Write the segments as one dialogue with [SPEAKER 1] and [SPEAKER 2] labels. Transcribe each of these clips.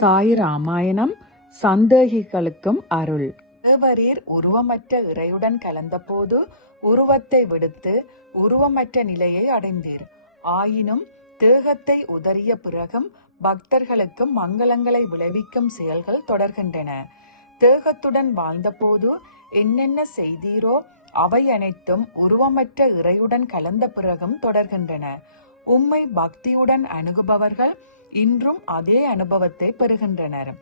[SPEAKER 1] சாய் ராமாயணம் சந்தேகிகளுக்கும் அருள்.
[SPEAKER 2] தேவரீர் உருவமற்ற இறையுடன் கலந்தபோது உருவத்தை விடுத்து உருவமற்ற நிலையை அடைந்தீர். ஆயினும் தேகத்தை உதறிய பிறகும் பக்தர்களுக்கு மங்களங்களை விளைவிக்கும் செயல்கள் தொடர்கின்றன. தேகத்துடன் வாழ்ந்தபோது என்னென்ன செய்தீரோ அவை அனைத்தும் உருவமற்ற இறையுடன் கலந்த பிறகும் தொடர்கின்றன. உம்மை பக்தியுடன் அணுகுபவர்கள் இன்றும் அதே அனுபவத்தை பெறுகின்றனர்.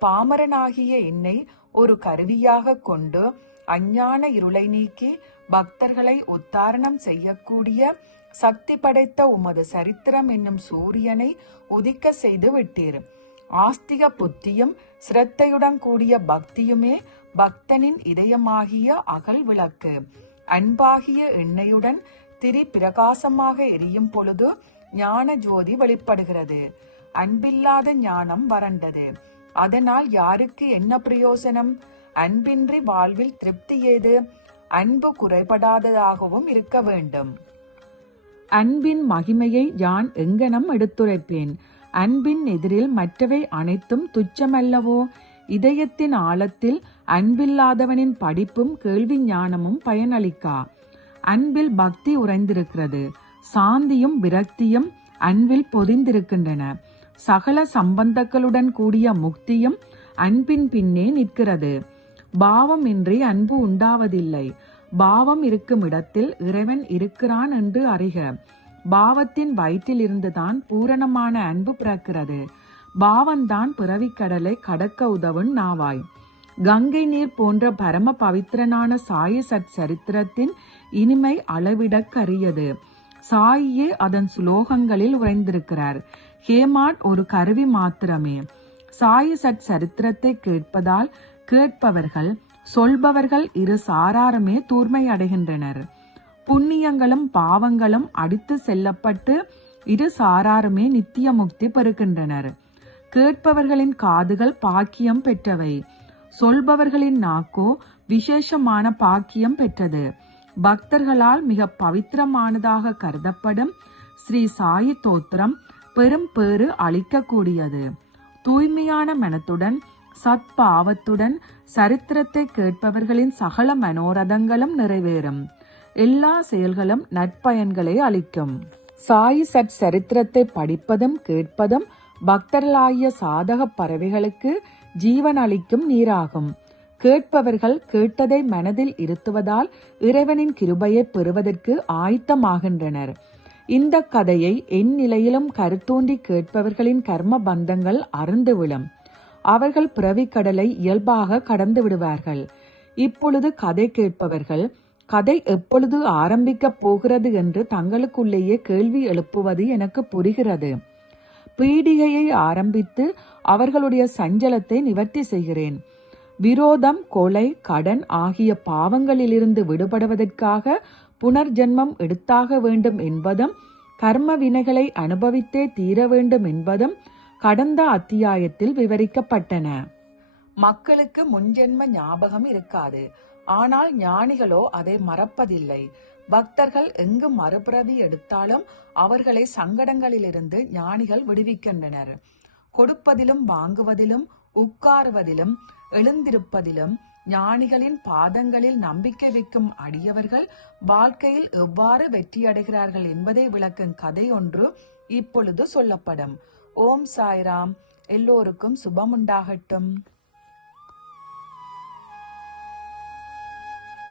[SPEAKER 2] பாமரனாகிய என்னை ஒரு கருவியாக கொண்டு அஞ்ஞான இருளை நீக்கி பக்தர்களை உத்தாரணம் செய்யக்கூடிய சக்தி படைத்த உமது சரித்திரம் என்னும் சூரியனை உதிக்க செய்து விட்டீர். ஆஸ்திக புத்தியும் சிரத்தையுடன் கூடிய பக்தியுமே பக்தனின் இதயமாகிய அகல் விளக்கு. அன்பாகிய எண்ணெயுடன் திரி பிரகாசமாக எரியும் பொழுது ஞான ஜோதி வெளிப்படுகிறது. அன்பில்லாத ஞானம் வறண்டது. அதனால் யாருக்கு என்ன பிரயோசனம்? அன்பின்றி வாழ்வில் திருப்தி ஏது? அன்பு குறைபடாததாகவும் இருக்க வேண்டும்.
[SPEAKER 1] அன்பின் மகிமையை யான் எங்கனம் எடுத்துரைப்பேன்? அன்பின் எதிரில் மற்றவை அனைத்தும் துச்சமல்லவோ? இதயத்தின் ஆழத்தில் அன்பில்லாதவனின் படிப்பும் கேள்வி ஞானமும் பயனளிக்கா? அன்பில் பக்தி உறைந்திருக்கிறது. சாந்தியும் விரக்தியும் அன்பில் பொதிந்திருக்கின்றன. சகல சம்பந்தங்களுடன் கூடிய முக்தியும் அன்பின் பின்னே நிற்கிறது. பாவம் இன்றி அன்பு உண்டாவதில்லை. பாவம் இருக்கும் இடத்தில் இறைவன் இருக்கிறான் என்று அறிக. பாவத்தின் வயிற்றிலிருந்துதான் பூரணமான அன்பு பிறக்கிறது. பாவந்தான் பிறவிக்கடலை கடக்க உதவும் நாவாய். கங்கை நீர் போன்ற பரம பவித்திரனான சாய சட் சரித்திரத்தின் இனிமை அளவிடக்கரியது. சாயியே அதன் சுலோகங்களில் உறைந்திருக்கிறார். ஹேமாட் ஒரு கருவி மாத்திரமே. சாயி சட் சரித்திரத்தை கேட்பதால் கேட்பவர்கள் சொல்பவர்கள் இரு சாராருமே தூர்மை அடைகின்றனர் புண்ணியங்களும் பாவங்களும் அடித்து செல்லப்பட்டு இரு சாராருமே நித்திய முக்தி பெறுகின்றனர். கேட்பவர்களின் காதுகள் பாக்கியம் பெற்றவை. சொல்பவர்களின் நாக்கோ விசேஷமான பாக்கியம் பெற்றது. பக்தர்களால் மிக பவித்திரமானதாக கருதப்படும் ஸ்ரீ சாயி தோத்திரம் பெரும் பேறு அளிக்கக்கூடியது. தூய்மையான மனத்துடன் சத்பாவத்துடன் சரித்திரத்தை கேட்பவர்களின் சகல மனோரதங்களும் நிறைவேறும். எல்லா செயல்களும் நற்பயன்களை அளிக்கும். சாயி சட் சரித்திரத்தை படிப்பதும் கேட்பதும் பக்தர்களாகிய சாதக பறவைகளுக்கு ஜீவன் அளிக்கும் நீராகும். கேட்பவர்கள் கேட்டதை மனதில் இருத்துவதால் இறைவனின் கிருபையை பெறுவதற்கு ஆயத்தமாகின்றனர். இந்த கதையை என் நிலையிலும் கருத்தூண்டி கேட்பவர்களின் கர்ம பந்தங்கள் அருந்து விழும். அவர்கள் பிறவிக்கடலை இயல்பாக கடந்து விடுவார்கள். இப்பொழுது கதை கேட்பவர்கள் கதை எப்பொழுது ஆரம்பிக்கப் போகிறது என்று தங்களுக்குள்ளேயே கேள்வி எழுப்புவது எனக்கு புரிகிறது. பீடிகையை ஆரம்பித்து அவர்களுடைய சஞ்சலத்தை நிவர்த்தி செய்கிறேன். விரோதம் கொலை கடன் ஆகிய பாவங்களிலிருந்து விடுபடுவதற்காக புனர்ஜென்மம் எடுத்தாக வேண்டும் என்பதும் கர்ம வினைகளை அனுபவித்தே தீர வேண்டும் என்பதும் கடந்த அத்தியாயத்தில் விவரிக்கப்பட்டன.
[SPEAKER 2] மக்களுக்கு முன்ஜென்ம ஞாபகம் இருக்காது. ஆனால் ஞானிகளோ அதை மறப்பதில்லை. பக்தர்கள் எங்கு மறுபிறவி எடுத்தாலும் அவர்களை சங்கடங்களிலிருந்து ஞானிகள் விடுவிக்கின்றனர். கொடுப்பதிலும் வாங்குவதிலும் உட்காருவதிலும் எழுந்திருப்பதிலும் ஞானிகளின் பாதங்களில் நம்பிக்கை வைக்கும் அடியவர்கள் வாழ்க்கையில் எவ்வாறு வெற்றியடைகிறார்கள் என்பதை விளக்கும் கதை ஒன்று இப்பொழுது சொல்லப்படும். ஓம் சாய்ராம். எல்லோருக்கும் சுபமுண்டாகட்டும்.